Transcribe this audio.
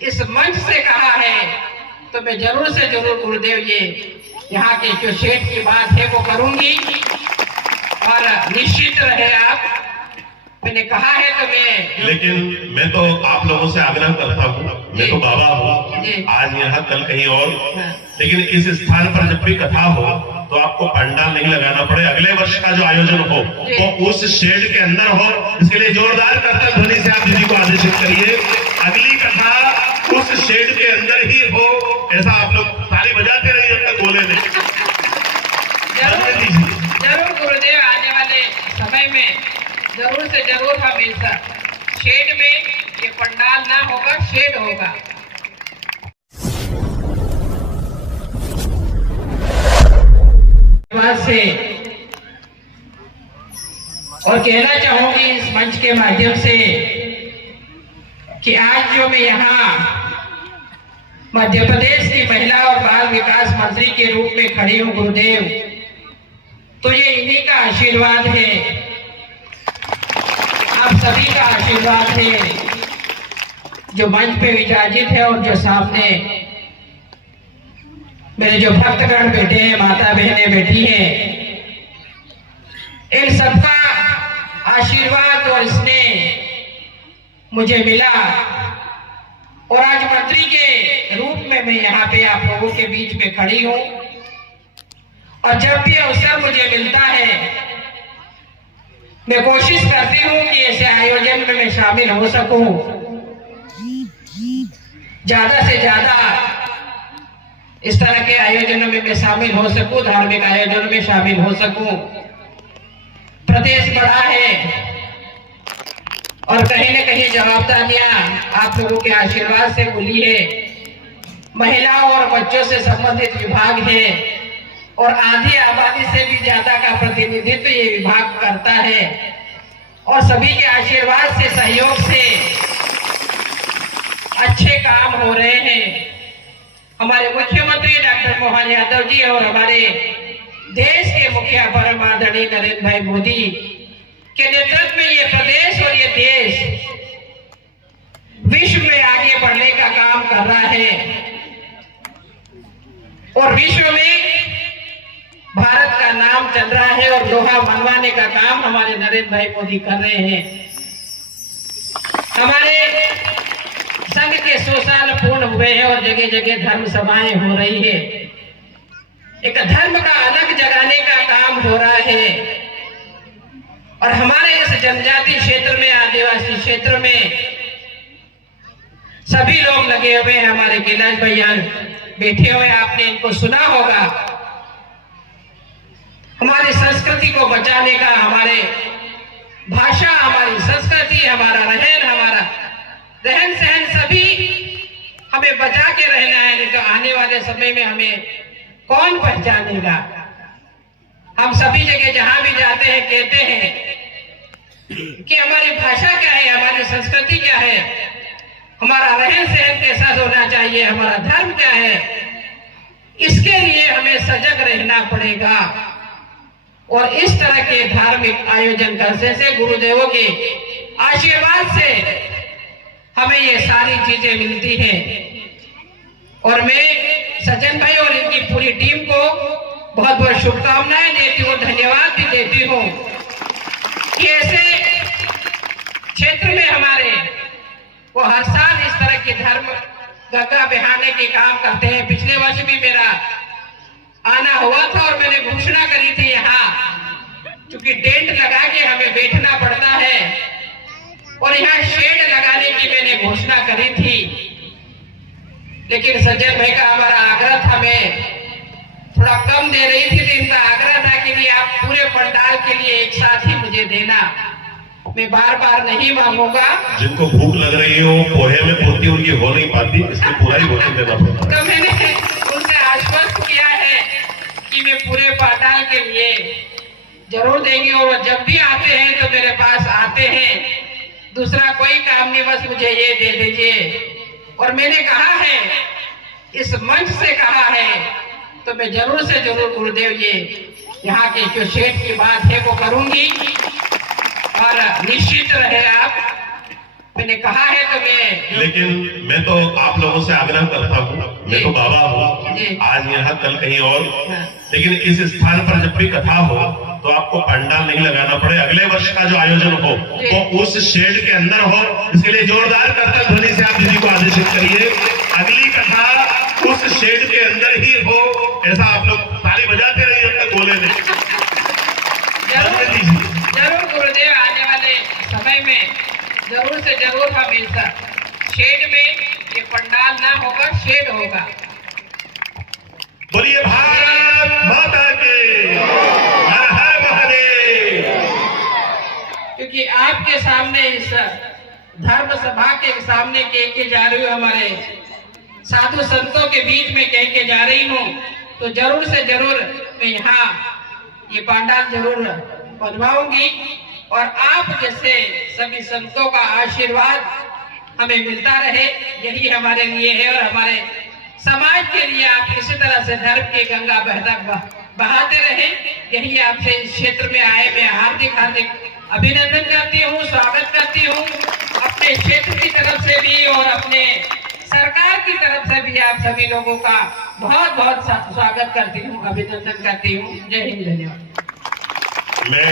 इस मंच से कहा है तो मैं जरूर से जरूर गुरुदेव जी यहाँ के जो शेठ की बात है वो करूंगी। और निश्चित रहे आप, मैंने कहा है तो लेकिन मैं तो आप लोगों से आग्रह करता हूँ, मैं तो बाबा हूँ, आज यहाँ कल कहीं और, लेकिन इस स्थान पर जब भी कथा हो तो आपको पंडाल नहीं लगाना पड़े। अगले वर्ष का जो आयोजन हो वो उस शेड के अंदर हो। इसके लिए जोरदार करतब ध्वनि से आप दीदी को आदेशित करिए, अगली कथा उस शेड के अंदर ही हो। ऐसा आप लोग ताली बजाते रहिए जब तक बोले नहीं। जरूर गुरुदेव, आने वाले समय में जरूर से जरूर हम इस शेड में, ये पंडाल ना होगा, शेड होगा। से और कहना चाहूंगी इस मंच के माध्यम से कि आज जो मैं यहाँ मध्य प्रदेश की महिला और बाल विकास मंत्री के रूप में खड़ी हूँ गुरुदेव, तो ये इन्हीं का आशीर्वाद है, आप सभी का आशीर्वाद है जो मंच पे विराजित है और जो सामने मेरे जो भक्तगण बैठे हैं, माता बहनें बैठी हैं, इन सबका आशीर्वाद और स्नेह मुझे मिला। और आज मंत्री के रूप में मैं यहाँ पे आप लोगों के बीच में खड़ी हूँ। और जब भी अवसर मुझे मिलता है मैं कोशिश करती हूँ कि ऐसे आयोजन में मैं शामिल हो सकूं, ज्यादा से ज्यादा इस तरह के आयोजनों में मैं शामिल हो सकूं, धार्मिक आयोजनों में शामिल हो सकूं। प्रदेश बड़ा है और कहीं न कहीं जवाबदारियां आप लोगों के आशीर्वाद से मिली है। महिलाओं और बच्चों से संबंधित विभाग है और आधी आबादी से भी ज्यादा का प्रतिनिधित्व ये विभाग करता है। और सभी के आशीर्वाद से, सहयोग से अच्छे काम हो रहे हैं। हमारे मुख्यमंत्री डॉक्टर मोहन यादव जी और हमारे देश के मुखिया परम आदरणीय नरेंद्र भाई मोदी के नेतृत्व में ये प्रदेश और ये देश विश्व में आगे बढ़ने का काम कर रहा है। और विश्व में भारत का नाम चल रहा है और लोहा मनवाने का काम हमारे नरेंद्र भाई मोदी कर रहे हैं। हमारे संघ के 100 साल पूर्ण हुए हैं और जगह जगह धर्म सभाएं हो रही है। एक धर्म का अलग जगाने का काम हो रहा है। और हमारे इस जनजाति क्षेत्र में, आदिवासी क्षेत्र में सभी लोग लगे हुए हैं। हमारे कैलाश भैया बैठे हुए, आपने इनको सुना होगा। हमारी संस्कृति को बचाने का, हमारे भाषा, हमारी संस्कृति, हमारा रहन सहन सभी हमें बचा के रहना है, नहीं तो आने वाले समय में हमें कौन पहचानेगा। हम सभी जगह जहां भी जाते हैं कहते हैं कि हमारी भाषा क्या है, हमारी संस्कृति क्या है, हमारा रहन सहन कैसा होना चाहिए, हमारा धर्म क्या है। इसके लिए हमें सजग रहना पड़ेगा। और इस तरह के धार्मिक आयोजन करने से, गुरुदेवों के आशीर्वाद से हमें ये सारी चीजें मिलती हैं। और मैं सज्जन भाई और इनकी पूरी टीम को बहुत बहुत शुभकामनाएं देती हूँ, धन्यवाद भी देती हूँ कि ऐसे क्षेत्र में हमारे वो हर साल इस तरह के धर्म गंगा बहाने के काम करते हैं। पिछले वर्ष भी मेरा आना हुआ था और मैंने घोषणा करी थी यहाँ, क्योंकि टेंट लगा के हमें बैठना पड़ता है और यहाँ शेड लगाने की मैंने घोषणा करी थी। लेकिन सज्जन भाई का हमारा आग्रह था, मैं थोड़ा कम दे रही थी, तो इनका आग्रह था कि आप पूरे पंडाल के लिए एक साथ ही मुझे देना। मैं बार बार नहीं मांगूंगा। जिनको भूख लग रही हो पोहे में पूर्ति उनकी हो नहीं पाती, इसलिए पूरा ही भोजन देना पड़ता। तो मैंने उनसे आश्वस्त किया है कि मैं पूरे पंडाल के लिए जरूर देंगे। और जब भी आते हैं तो मेरे पास आते हैं, दूसरा कोई काम नहीं, बस मुझे ये दे दीजिए। और मैंने कहा है, इस मंच से कहा है तो मैं जरूर से जरूर गुरुदेव जी यहाँ के जो शेठ की बात है वो करूंगी। और निश्चित रहे आप, मैंने कहा है तो मैं लेकिन मैं तो आप लोगों से आग्रह करता हूँ, मैं तो बाबा हूँ, आज यहाँ कल कहीं और, लेकिन इस स्थान पर जब भी कथा हो तो आपको पंडाल नहीं लगाना पड़े। अगले वर्ष का जो आयोजन हो वो उस शेड के अंदर हो। इसके लिए जोरदार करतल ध्वनि से आप दीदी को आदेशित करिए, अगली कथा उस शेड के अंदर ही हो। ऐसा आप लोग ताली बजाते रहिए जब तक बोले नहीं। जरूर गुरुदेव, आने वाले समय में जरूर से जरूर हम इस शेड में, ये पंडाल ना होगा, शेड होगा। बोलिए भारत माता के हर हर महादेव। क्योंकि आपके सामने इस धर्म सभा के सामने कह के जा रही हूँ, हमारे साधु संतों के बीच में कह के जा रही हूँ, तो जरूर से जरूर मैं यहाँ ये पंडाल जरूर बनवाऊंगी और आप जैसे सभी संतों का आशीर्वाद हमें मिलता रहे, यही हमारे लिए है। और हमारे समाज के लिए आप इसी तरह से धर्म की गंगा बहाते रहे, यही आपसे इस क्षेत्र में आए मैं हार्दिक हार्दिक अभिनंदन करती हूँ, स्वागत करती हूँ। अपने क्षेत्र की तरफ से भी और अपने सरकार की तरफ से भी आप सभी लोगों का बहुत बहुत स्वागत करती हूँ, अभिनंदन करती हूँ। जय हिंद, धन्यवाद। मैं